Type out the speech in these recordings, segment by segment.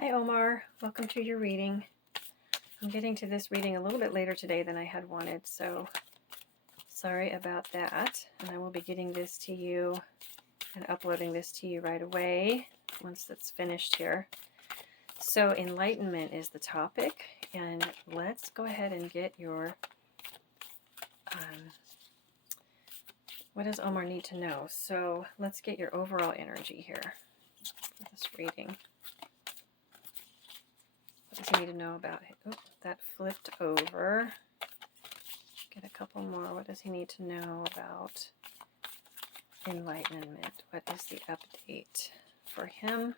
Hi Omar, welcome to your reading. I'm getting to this reading a little bit later today than I had wanted, so sorry about that. And I will be getting this to you and uploading this to you right away once that's finished here. So enlightenment is the topic, and let's go ahead and get your, what does Omar need to know? So let's get your overall energy here for this reading. What does he need to know about it? Oh, that flipped over. Get a couple more. What does he need to know about enlightenment? What is the update for him?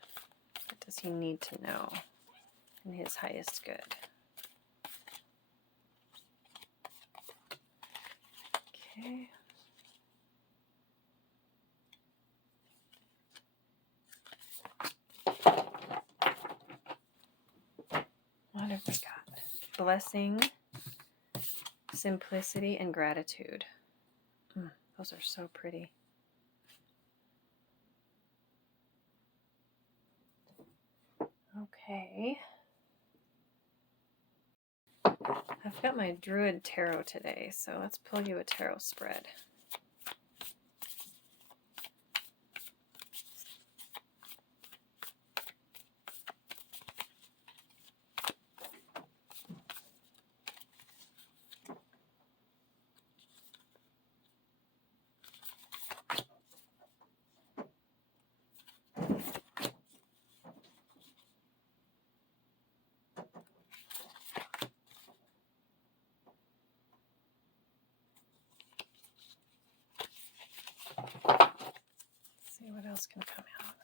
What does he need to know in his highest good? Okay. What have we got? Blessing, simplicity, and gratitude. Those are so pretty. Okay. I've got my Druid Tarot today, so let's pull you a tarot spread. See what else can come out.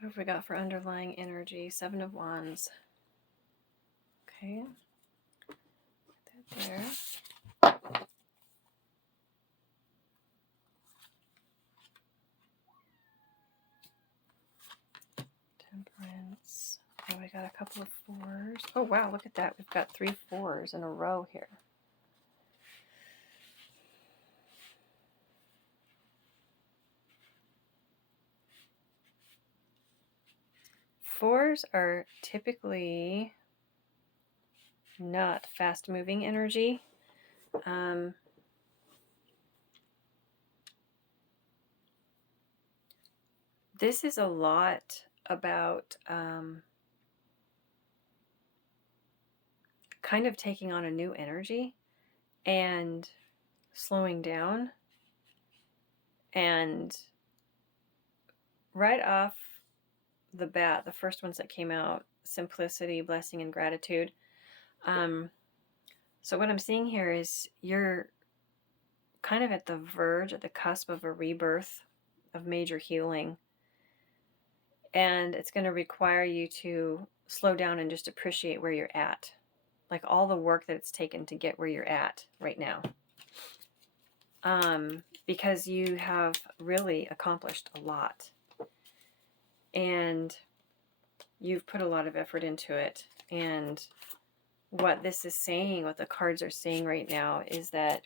What have we got for underlying energy? Seven of Wands. Okay. Put that there. Temperance. Oh, we got a couple of fours. Oh, wow, look at that. We've got 3 4s in a row here. Fours are typically not fast-moving energy. This is a lot about kind of taking on a new energy and slowing down. And right off the bat, the first ones that came out, simplicity, blessing, and gratitude. So what I'm seeing here is you're kind of at the verge, at the cusp of a rebirth, of major healing. And it's going to require you to slow down and just appreciate where you're at. Like all the work that it's taken to get where you're at right now. Because you have really accomplished a lot. And you've put a lot of effort into it. And what this is saying, what the cards are saying right now, is that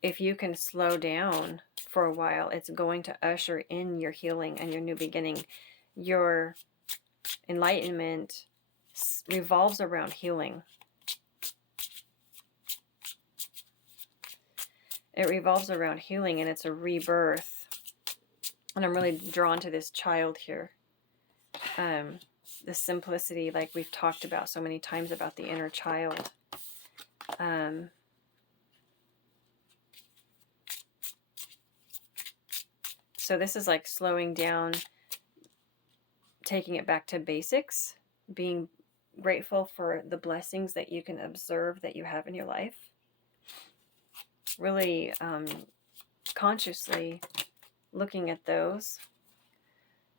if you can slow down for a while, it's going to usher in your healing and your new beginning. Your enlightenment revolves around healing. It revolves around healing, and it's a rebirth. And I'm really drawn to this child here. The simplicity, like we've talked about so many times about the inner child. So this is like slowing down, taking it back to basics, being grateful for the blessings that you can observe that you have in your life. Really consciously looking at those.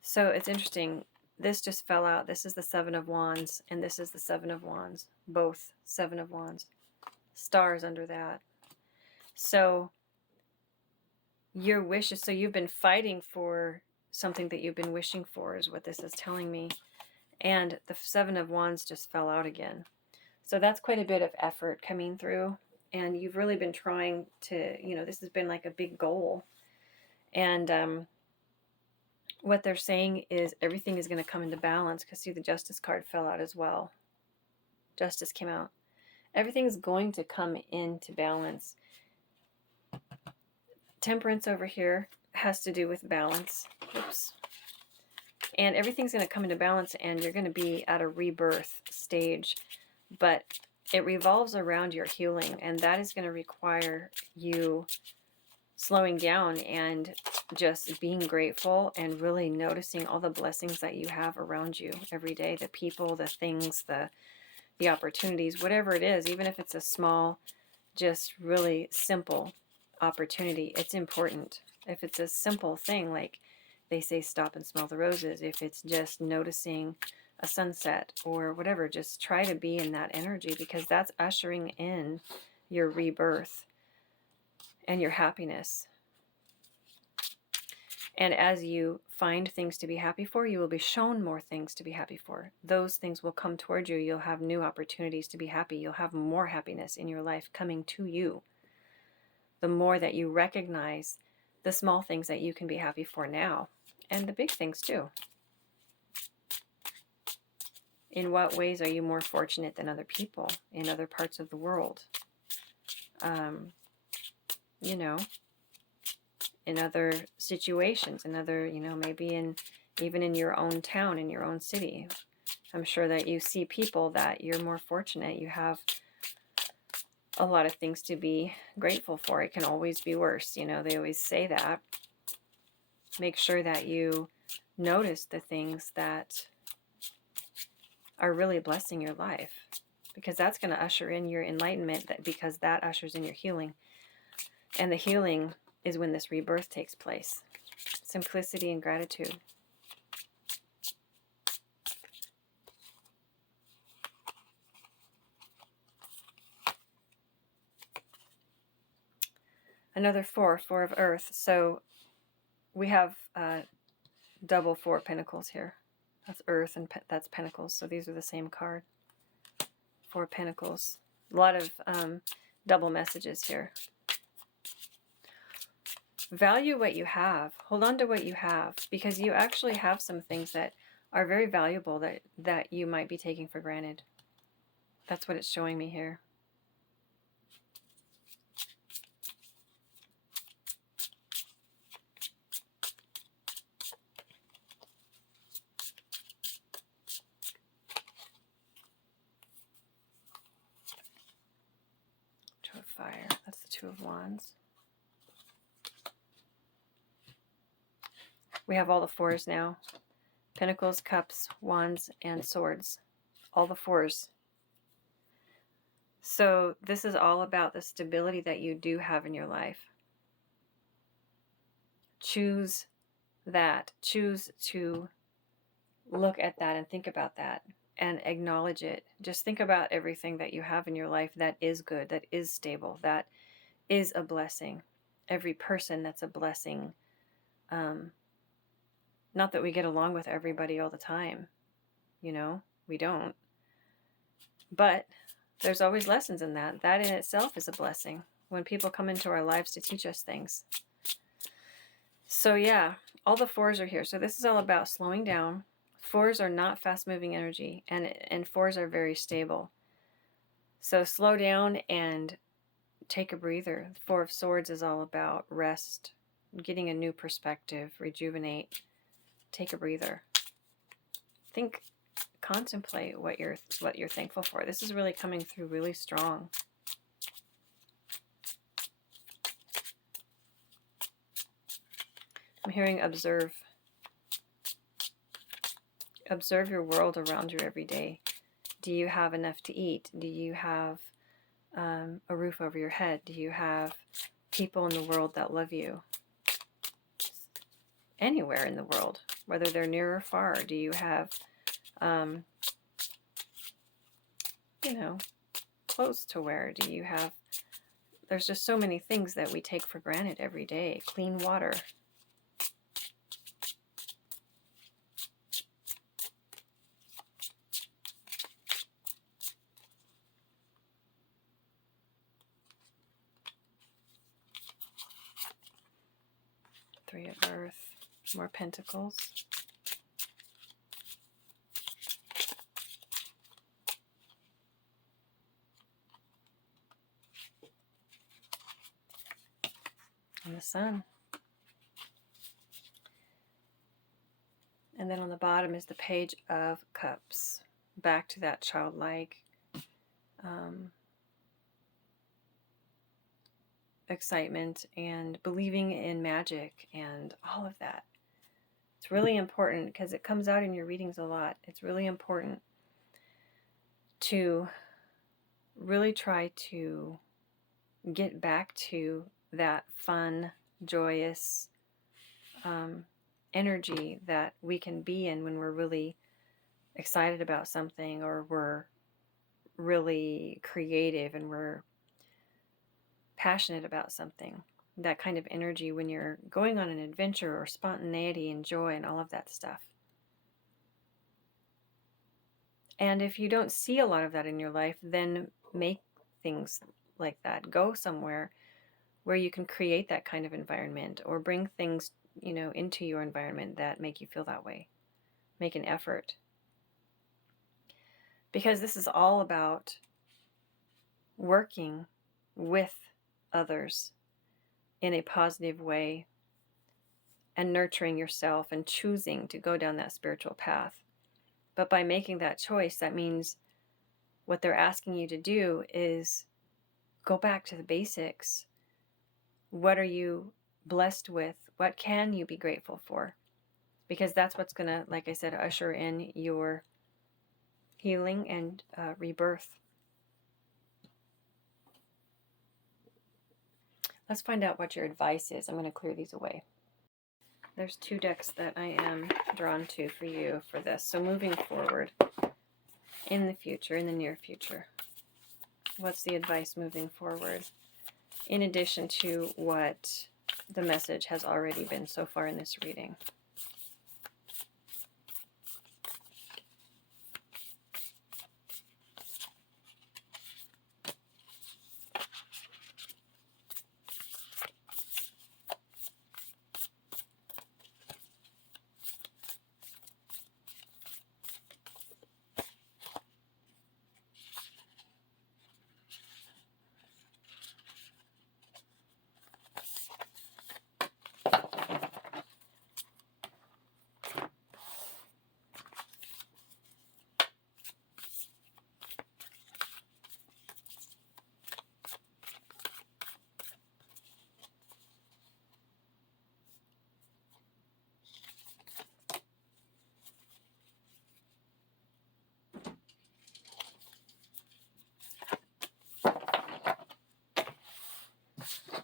So it's interesting. This just fell out. This is the Seven of Wands, and this is the Seven of Wands. Both Seven of Wands. Stars under that. So your wishes, so you've been fighting for something that you've been wishing for, is what this is telling me. And the Seven of Wands just fell out again. So that's quite a bit of effort coming through. And you've really been trying to, this has been like a big goal. And what they're saying is everything is going to come into balance, because see, the Justice card fell out as well. Justice came out. Everything's going to come into balance. Temperance over here has to do with balance. Oops. And everything's going to come into balance, and you're going to be at a rebirth stage. But it revolves around your healing, and that is going to require you slowing down and just being grateful and really noticing all the blessings that you have around you every day. The people, the things, the opportunities, whatever it is, even if it's a small, just really simple opportunity, it's important. If it's a simple thing, like they say, stop and smell the roses, if it's just noticing a sunset or whatever, just try to be in that energy, because that's ushering in your rebirth and your happiness. And as you find things to be happy for, you will be shown more things to be happy for. Those things will come toward you. You'll have new opportunities to be happy. You'll have more happiness in your life coming to you. The more that you recognize the small things that you can be happy for now, and the big things too. In what ways are you more fortunate than other people in other parts of the world? In other situations, in other, maybe even in your own town, in your own city. I'm sure that you see people that you're more fortunate. You have a lot of things to be grateful for. It can always be worse. They always say that. Make sure that you notice the things that are really blessing your life, because that's going to usher in your enlightenment, because that ushers in your healing. And the healing is when this rebirth takes place. Simplicity and gratitude. Another four of earth. So we have double Four of Pentacles here. That's earth and that's pentacles. So these are the same card. Four of Pentacles. A lot of double messages here. Value what you have. Hold on to what you have, because you actually have some things that are very valuable that you might be taking for granted. That's what it's showing me here. Two of Fire. That's the Two of Wands. We have all the fours now. Pentacles, Cups, Wands, and Swords. All the fours. So this is all about the stability that you do have in your life. Choose that. Choose to look at that and think about that and acknowledge it. Just think about everything that you have in your life that is good, that is stable, that is a blessing. Every person that's a blessing. Not that we get along with everybody all the time. We don't. But there's always lessons in that. That in itself is a blessing. When people come into our lives to teach us things. So yeah, all the fours are here. So this is all about slowing down. Fours are not fast-moving energy, and fours are very stable. So slow down and take a breather. The Four of Swords is all about rest, getting a new perspective, rejuvenate. Take a breather. Think, contemplate what you're thankful for. This is really coming through really strong. I'm hearing observe. Observe your world around you every day. Do you have enough to eat? Do you have a roof over your head? Do you have people in the world that love you? Anywhere in the world, whether they're near or far. Do you have, clothes to wear? Do you have there's just so many things that we take for granted every day. Clean water. Three of Earth. More Pentacles. And the Sun. And then on the bottom is the Page of Cups. Back to that childlike excitement and believing in magic and all of that. It's really important because it comes out in your readings a lot. It's really important to really try to get back to that fun, joyous energy that we can be in when we're really excited about something, or we're really creative and we're passionate about something. That kind of energy when you're going on an adventure, or spontaneity and joy and all of that stuff. And if you don't see a lot of that in your life, then make things like that. Go somewhere where you can create that kind of environment, or bring things, into your environment that make you feel that way. Make an effort. Because this is all about working with others in a positive way, and nurturing yourself and choosing to go down that spiritual path. But by making that choice, that means what they're asking you to do is go back to the basics. What are you blessed with? What can you be grateful for? Because that's what's going to, like I said, usher in your healing and rebirth. Let's find out what your advice is. I'm going to clear these away. There's two decks that I am drawn to for you for this. So moving forward, in the future, in the near future, what's the advice moving forward? In addition to what the message has already been so far in this reading.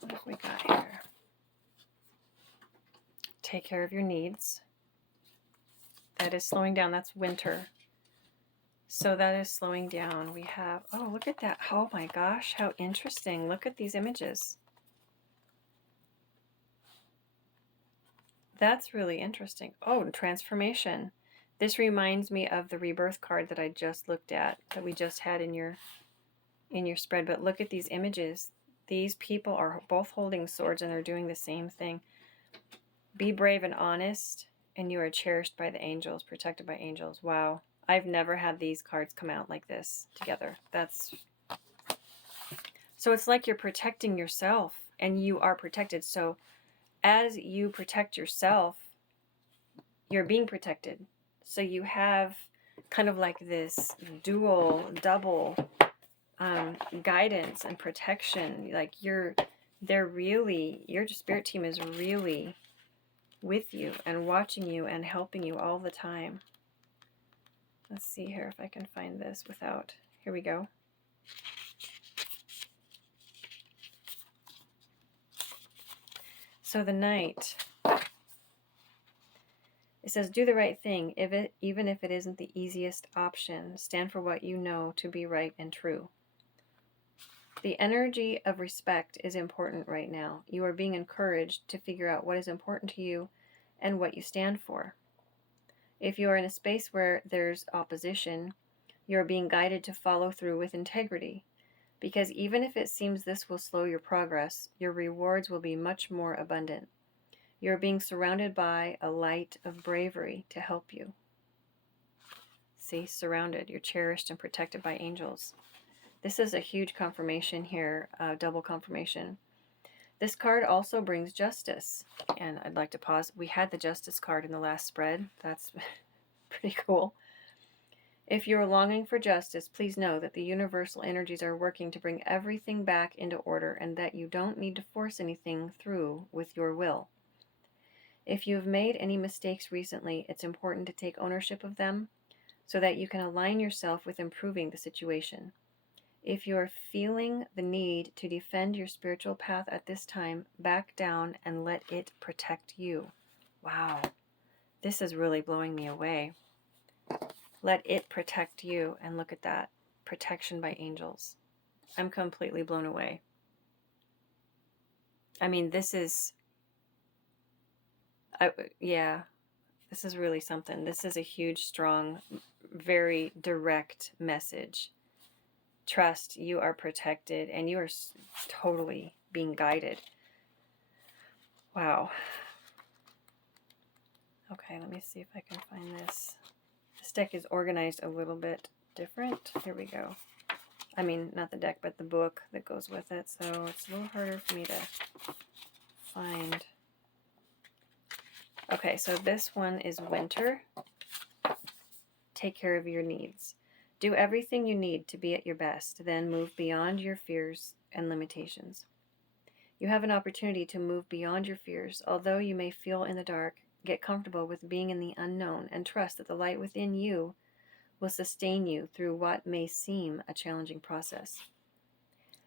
What have we got here? Take care of your needs. That is slowing down. That's winter. So that is slowing down. We have, oh, look at that. Oh my gosh, how interesting. Look at these images. That's really interesting. Oh, transformation. This reminds me of the rebirth card that I just looked at, that we just had in your spread. But look at these images. These people are both holding swords and they're doing the same thing. Be brave and honest, and you are cherished by the angels, protected by angels. Wow. I've never had these cards come out like this together. So it's like you're protecting yourself, and you are protected. So as you protect yourself, you're being protected. So you have kind of like this double guidance and protection. Like your spirit team is really with you and watching you and helping you all the time. Let's see here if I can find this without, here we go. So the Knight, it says, do the right thing, even if it isn't the easiest option. Stand for what you know to be right and true. The energy of respect is important right now. You are being encouraged to figure out what is important to you and what you stand for. If you are in a space where there's opposition, you are being guided to follow through with integrity. Because even if it seems this will slow your progress, your rewards will be much more abundant. You are being surrounded by a light of bravery to help you. See, surrounded. You're cherished and protected by angels. This is a huge confirmation here, double confirmation. This card also brings justice. And I'd like to pause. We had the justice card in the last spread. That's pretty cool. If you are longing for justice, please know that the universal energies are working to bring everything back into order and that you don't need to force anything through with your will. If you have made any mistakes recently, it's important to take ownership of them so that you can align yourself with improving the situation. If you are feeling the need to defend your spiritual path at this time, back down and let it protect you. Wow, this is really blowing me away. Let it protect you. And look at that. Protection by angels. I'm completely blown away. I mean, this is... this is really something. This is a huge, strong, very direct message. Trust, you are protected, and you are totally being guided. Wow. Okay, let me see if I can find this. This deck is organized a little bit different. Here we go. I mean, not the deck, but the book that goes with it. So it's a little harder for me to find. Okay, so this one is winter. Take care of your needs. Do everything you need to be at your best, then move beyond your fears and limitations. You have an opportunity to move beyond your fears. Although you may feel in the dark, get comfortable with being in the unknown and trust that the light within you will sustain you through what may seem a challenging process.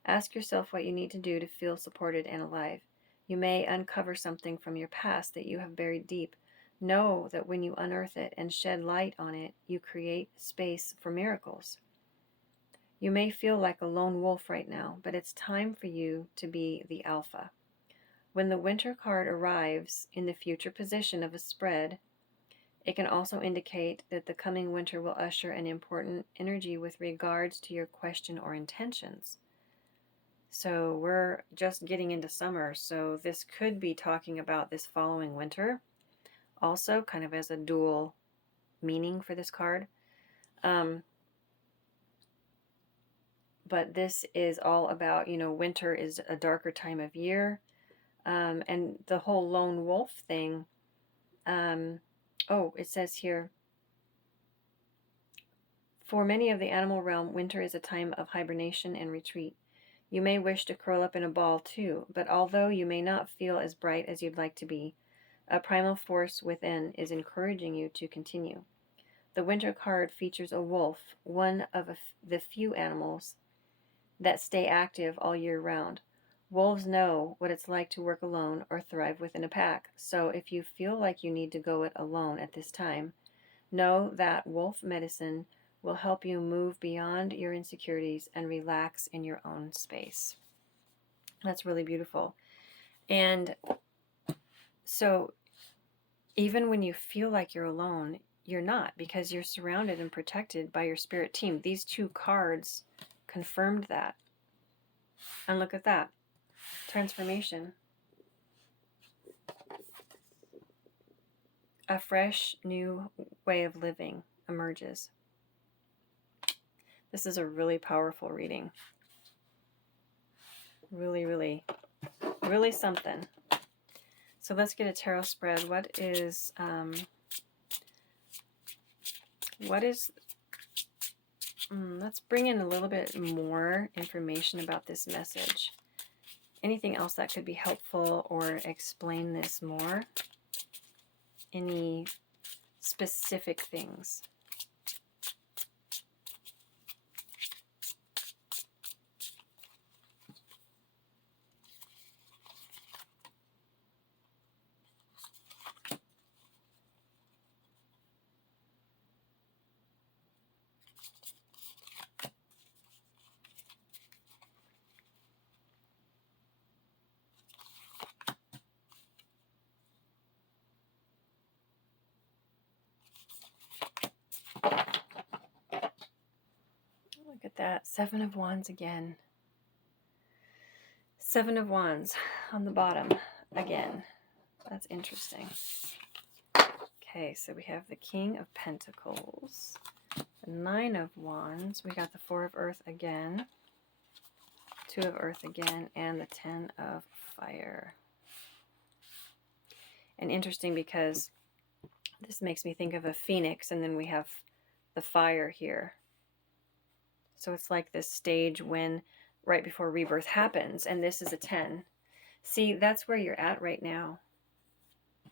Ask yourself what you need to do to feel supported and alive. You may uncover something from your past that you have buried deep. Know that when you unearth it and shed light on it, you create space for miracles. You may feel like a lone wolf right now, but it's time for you to be the alpha. When the winter card arrives in the future position of a spread, it can also indicate that the coming winter will usher an important energy with regards to your question or intentions. So we're just getting into summer, so this could be talking about this following winter. Also, kind of as a dual meaning for this card. But this is all about, winter is a darker time of year. And the whole lone wolf thing. It says here, for many of the animal realm, winter is a time of hibernation and retreat. You may wish to curl up in a ball too, but although you may not feel as bright as you'd like to be, a primal force within is encouraging you to continue. The winter card features a wolf, one of the few animals that stay active all year round. Wolves know what it's like to work alone or thrive within a pack, so if you feel like you need to go it alone at this time, know that wolf medicine will help you move beyond your insecurities and relax in your own space. That's really beautiful. And so even when you feel like you're alone, you're not, because you're surrounded and protected by your spirit team. These two cards confirmed that. And look at that. Transformation. A fresh new way of living emerges. This is a really powerful reading. Really, really, really something. So let's get a tarot spread. Let's bring in a little bit more information about this message. Anything else that could be helpful or explain this more? Any specific things? got Seven of Wands again. Seven of Wands on the bottom again. That's interesting. Okay, so we have the King of Pentacles, the Nine of Wands. We got the Four of Earth again, Two of Earth again, and the Ten of Fire. And interesting because this makes me think of a phoenix, and then we have the fire here. So it's like this stage when right before rebirth happens, and this is a 10. See, that's where you're at right now.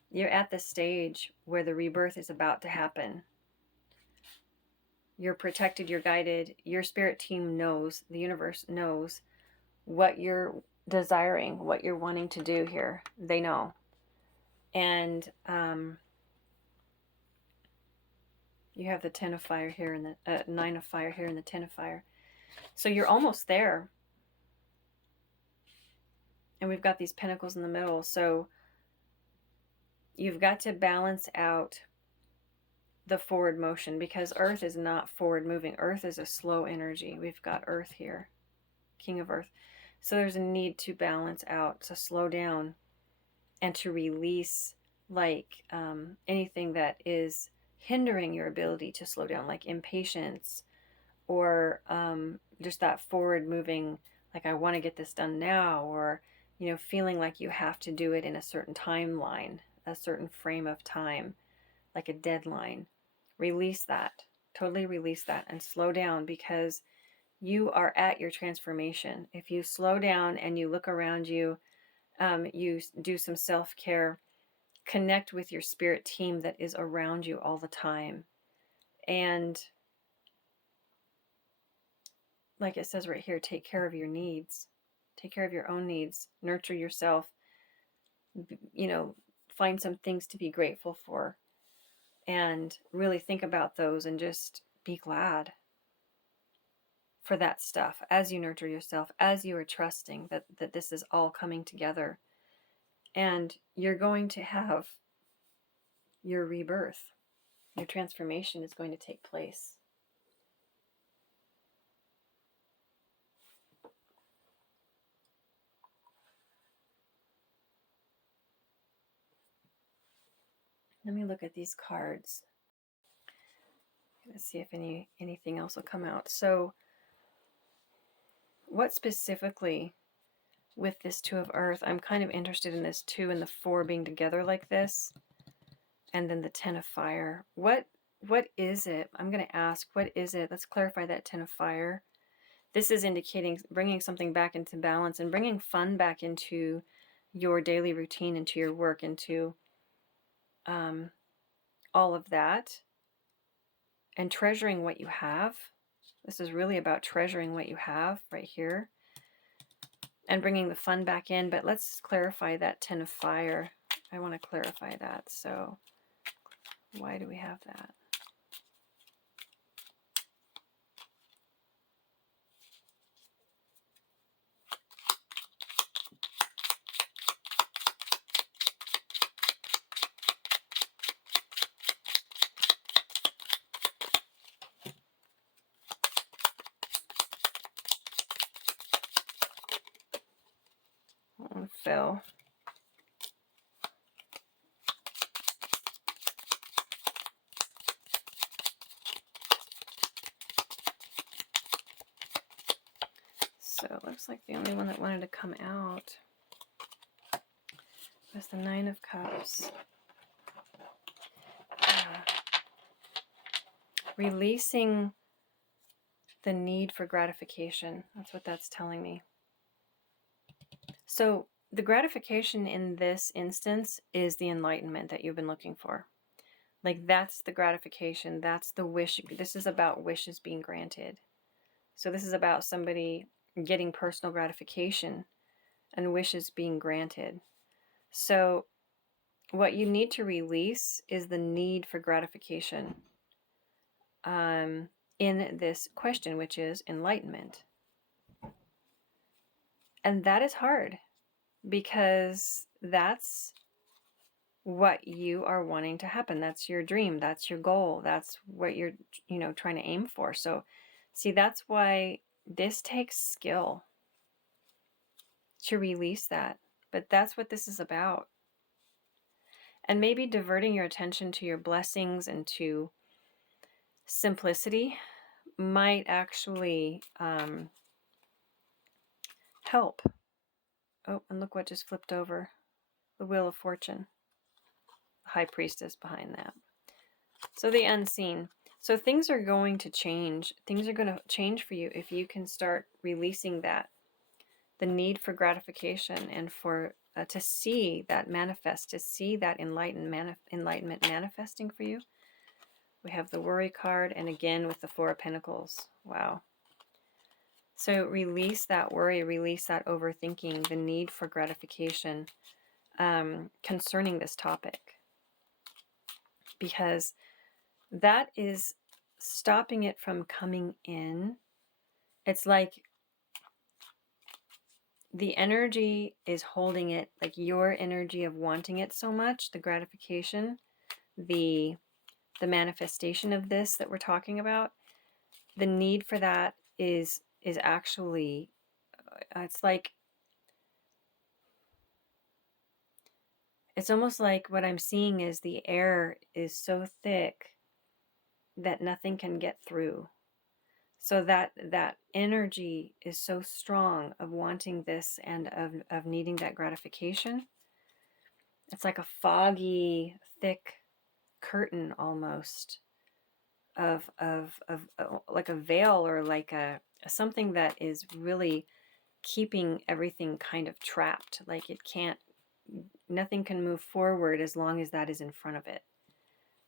You're at the stage where the rebirth is about to happen. You're protected, you're guided, your spirit team knows, the universe knows what you're desiring, what you're wanting to do here. They know. And you have the 10 of fire here and the 9 of fire here and the 10 of fire. So you're almost there. And we've got these pentacles in the middle. So you've got to balance out the forward motion, because Earth is not forward moving. Earth is a slow energy. We've got Earth here, King of Earth. So there's a need to balance out, to slow down and to release like anything that is hindering your ability to slow down, like impatience or just that forward moving, like I want to get this done now, or, you know, feeling like you have to do it in a certain timeline, a certain frame of time, like a deadline. Release that, totally release that and slow down, because you are at your transformation. If you slow down and you look around you, you do some self-care, connect with your spirit team that is around you all the time. And like it says right here, take care of your needs. Take care of your own needs. Nurture yourself. You know, find some things to be grateful for. And really think about those and just be glad for that stuff as you nurture yourself, as you are trusting that this is all coming together. And you're going to have your rebirth. Your transformation is going to take place. Let me look at these cards. Let's see if anything else will come out. So what specifically with this Two of Earth, I'm kind of interested in this 2 and the 4 being together like this, and then the 10 of Fire. What is it? I'm going to ask, what is it? Let's clarify that 10 of Fire. This is indicating bringing something back into balance and bringing fun back into your daily routine, into your work, into all of that, and treasuring what you have. This is really about treasuring what you have right here and bringing the fun back in. But let's clarify that 10 of Fire. I want to clarify that. So why do we have that? That one fell. So it looks like the only one that wanted to come out was the 9 of Cups. Releasing the need for gratification. That's what that's telling me. So the gratification in this instance is the enlightenment that you've been looking for. Like that's the gratification. That's the wish. This is about wishes being granted. So this is about somebody getting personal gratification and wishes being granted. So what you need to release is the need for gratification in this question, which is enlightenment. And that is hard because that's what you are wanting to happen. That's your dream. That's your goal. That's what you're, trying to aim for. So see, that's why this takes skill to release that. But that's what this is about. And maybe diverting your attention to your blessings and to simplicity might actually help. Oh, and look what just flipped over. The Wheel of Fortune. The High Priestess behind that. So the unseen. So things are going to change. Things are going to change for you if you can start releasing that. The need for gratification and for to see that manifest, to see that enlightenment manifesting for you. We have the Worry card, and again with the Four of Pentacles. Wow. So release that worry, release that overthinking, the need for gratification concerning this topic. Because that is stopping it from coming in. It's like the energy is holding it, like your energy of wanting it so much, the gratification, the manifestation of this that we're talking about, the need for that is actually, it's like, it's almost like what I'm seeing is the air is so thick that nothing can get through. So that energy is so strong of wanting this and of needing that gratification. It's like a foggy, thick curtain almost of like a veil, or like a something that is really keeping everything kind of trapped. Like it can't, nothing can move forward as long as that is in front of it.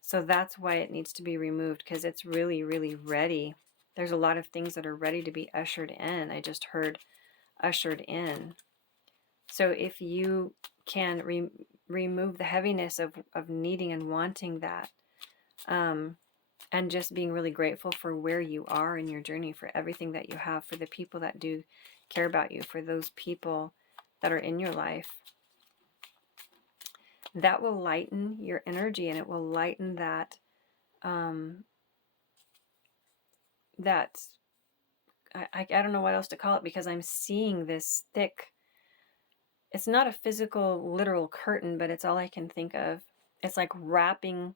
So that's why it needs to be removed, because it's really, really ready. There's a lot of things that are ready to be ushered in. I just heard ushered in. So if you can remove the heaviness of needing and wanting that, and just being really grateful for where you are in your journey, for everything that you have, for the people that do care about you, for those people that are in your life, that will lighten your energy, and it will lighten that I don't know what else to call it, because I'm seeing this thick, it's not a physical literal curtain, but it's all I can think of. It's like wrapping,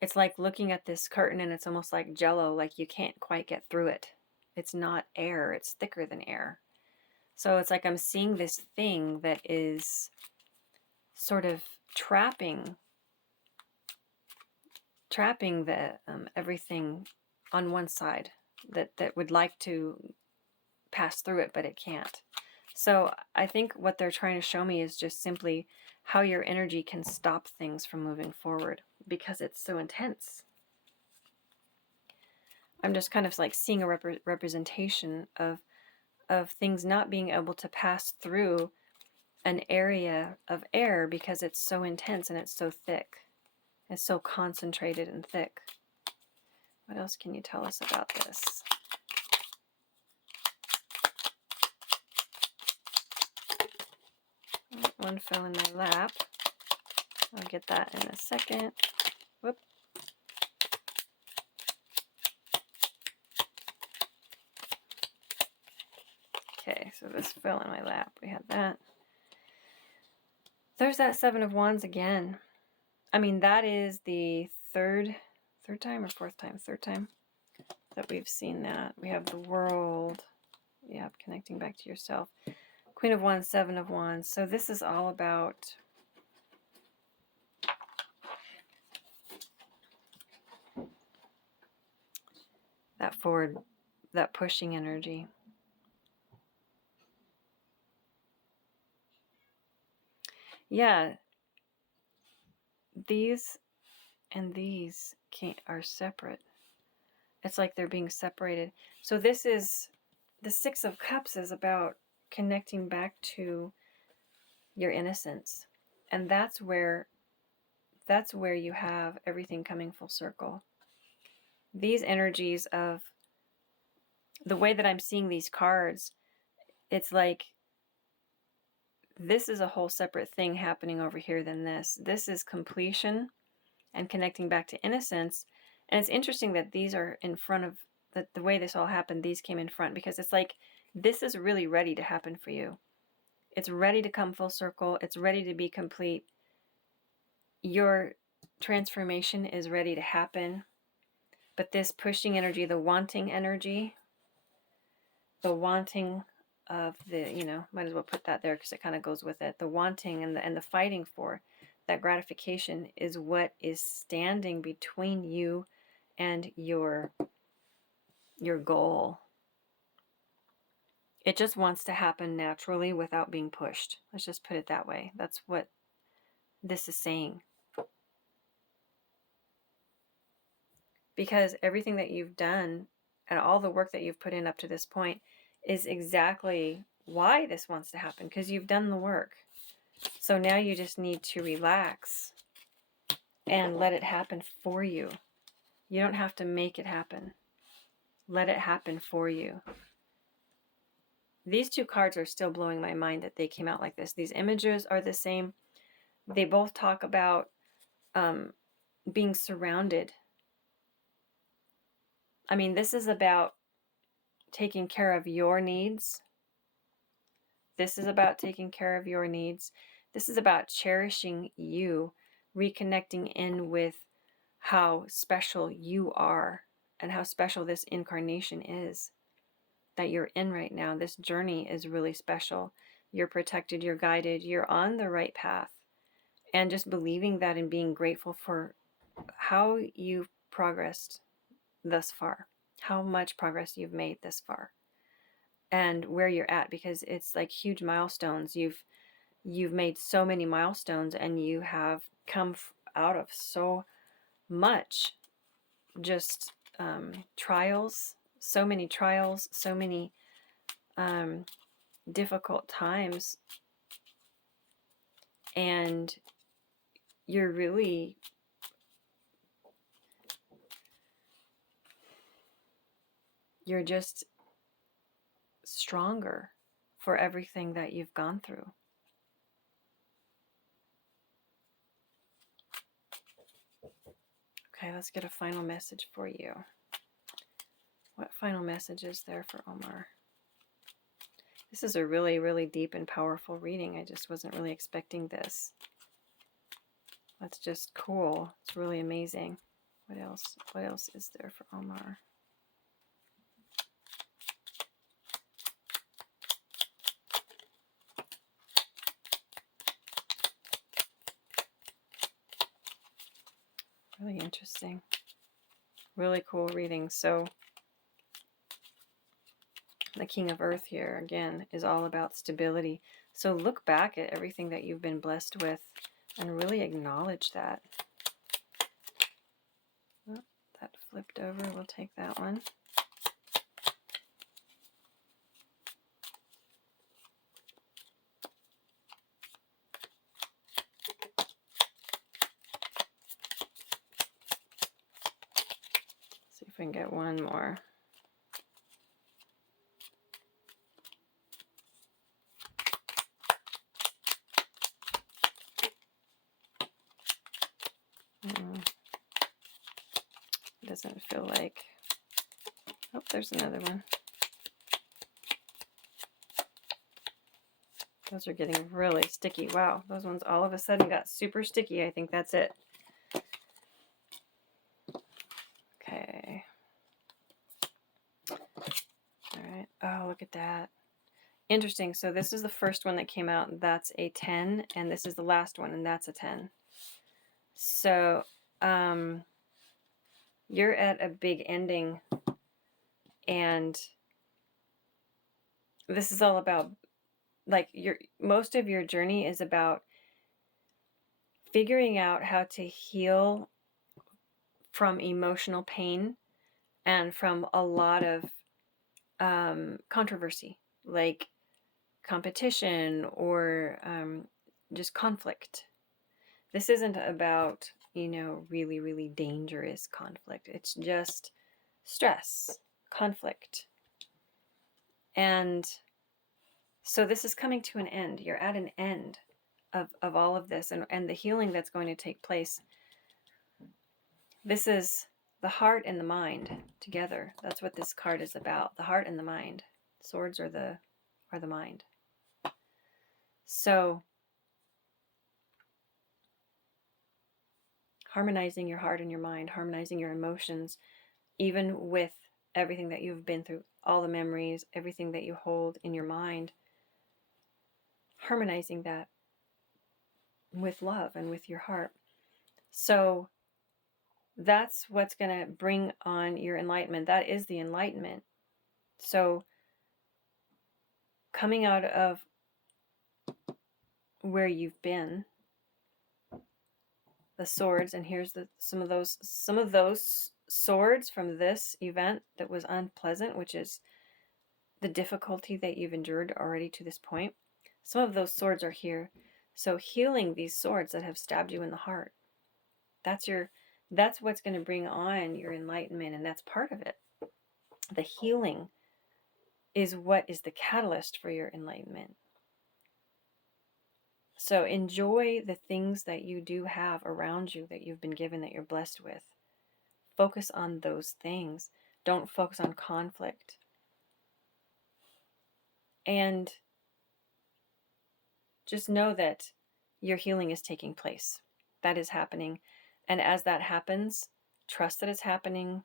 it's like looking at this curtain and it's almost like jello, like you can't quite get through it. It's not air, it's thicker than air. So it's like I'm seeing this thing that is sort of trapping the everything on one side that would like to pass through it, but it can't. So I think what they're trying to show me is just simply how your energy can stop things from moving forward, because it's so intense. I'm just kind of like seeing a representation of things not being able to pass through an area of air because it's so intense and it's so thick. It's so concentrated and thick. What else can you tell us about this? One fell in my lap. I'll get that in a second. Whoop. Okay, so this fell in my lap. We had that. There's that Seven of Wands again. I mean, that is the third time or fourth time? Third time that we've seen that. We have the World. Yeah, connecting back to yourself. Queen of Wands, Seven of Wands. So this is all about that forward, that pushing energy. Yeah, these and these are separate. It's like they're being separated. So this is, the Six of Cups is about connecting back to your innocence. And that's where you have everything coming full circle. These energies of the way that I'm seeing these cards, it's like this is a whole separate thing happening over here than this. This is completion and connecting back to innocence. And it's interesting that these are in front of the way this all happened, these came in front because it's like this is really ready to happen for you. It's ready to come full circle. It's ready to be complete. Your transformation is ready to happen. But this pushing energy, the wanting energy, the wanting of the, might as well put that there because it kind of goes with it. The wanting and the fighting for that gratification is what is standing between you and your goal. It just wants to happen naturally without being pushed. Let's just put it that way. That's what this is saying. Because everything that you've done and all the work that you've put in up to this point is exactly why this wants to happen, because you've done the work. So now you just need to relax and let it happen for you. You don't have to make it happen. Let it happen for you. These two cards are still blowing my mind that they came out like this. These images are the same. They both talk about being surrounded. I mean, this is about taking care of your needs. This is about taking care of your needs. This is about cherishing you, reconnecting in with how special you are and how special this incarnation is that you're in right now. This journey is really special. You're protected, you're guided, you're on the right path. And just believing that and being grateful for how you've progressed thus far, how much progress you've made this far, and where you're at, because it's like huge milestones. You've made so many milestones, and you have come out of so much just trials, so many difficult times, and you're just stronger for everything that you've gone through. Okay, let's get a final message for you. What final message is there for Omar? This is a really, really deep and powerful reading. I just wasn't really expecting this. That's just cool. It's really amazing. What else? What else is there for Omar? Really interesting. Really cool reading. So the King of Earth here, again, is all about stability. So look back at everything that you've been blessed with and really acknowledge that. Oh, that flipped over. We'll take that one. See if we can get one more. Doesn't feel like... Oh, there's another one. Those are getting really sticky. Wow, those ones all of a sudden got super sticky. I think that's it. Okay. All right. Oh, look at that. Interesting. So this is the first one that came out. That's a 10. And this is the last one, and that's a 10. So, you're at a big ending, and this is all about, like, most of your journey is about figuring out how to heal from emotional pain and from a lot of controversy, like competition or just conflict. This isn't about, really, really dangerous conflict. It's just stress, conflict. And so this is coming to an end. You're at an end of all of this and the healing that's going to take place. This is the heart and the mind together. That's what this card is about. The heart and the mind. Swords are the mind. So harmonizing your heart and your mind, harmonizing your emotions, even with everything that you've been through, all the memories, everything that you hold in your mind, harmonizing that with love and with your heart. So that's what's going to bring on your enlightenment. That is the enlightenment. So coming out of where you've been, the swords, and here's some of those swords from this event that was unpleasant, which is the difficulty that you've endured already to this point. Some of those swords are here. So healing these swords that have stabbed you in the heart, that's what's going to bring on your enlightenment, and that's part of it. The healing is what is the catalyst for your enlightenment. So enjoy the things that you do have around you, that you've been given, that you're blessed with. Focus on those things. Don't focus on conflict. And just know that your healing is taking place. That is happening. And as that happens, trust that it's happening.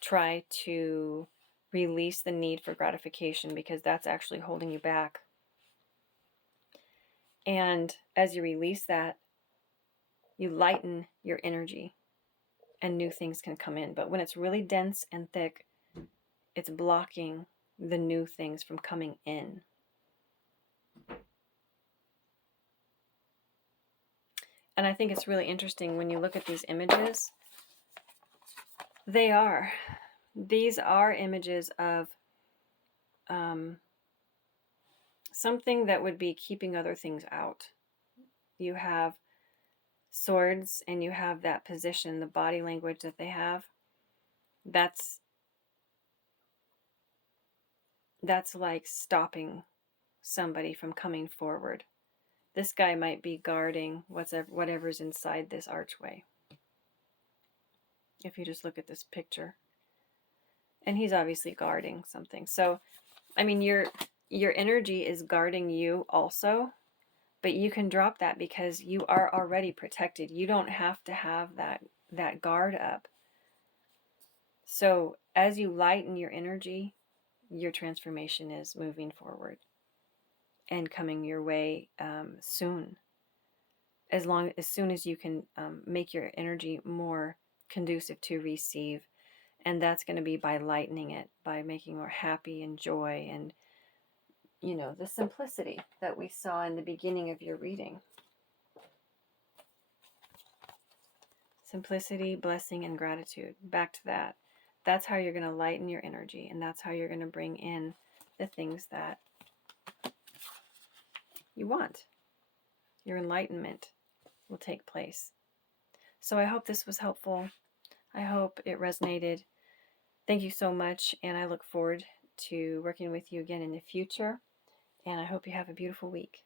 Try to release the need for gratification, because that's actually holding you back. And as you release that, you lighten your energy and new things can come in. But when it's really dense and thick, it's blocking the new things from coming in. And I think it's really interesting when you look at these images. These are images of something that would be keeping other things out. You have swords and you have that position, the body language that they have. That's like stopping somebody from coming forward. This guy might be guarding whatever's inside this archway. If you just look at this picture. And he's obviously guarding something. So, I mean, your energy is guarding you also, but you can drop that because you are already protected. You don't have to have that guard up. So as you lighten your energy, your transformation is moving forward and coming your way soon. As soon as you can make your energy more conducive to receive. And that's going to be by lightening it, by making more happy and joy and, the simplicity that we saw in the beginning of your reading. Simplicity, blessing, and gratitude. Back to that. That's how you're going to lighten your energy, and that's how you're going to bring in the things that you want. Your enlightenment will take place. So I hope this was helpful. I hope it resonated. Thank you so much, and I look forward to working with you again in the future, and I hope you have a beautiful week.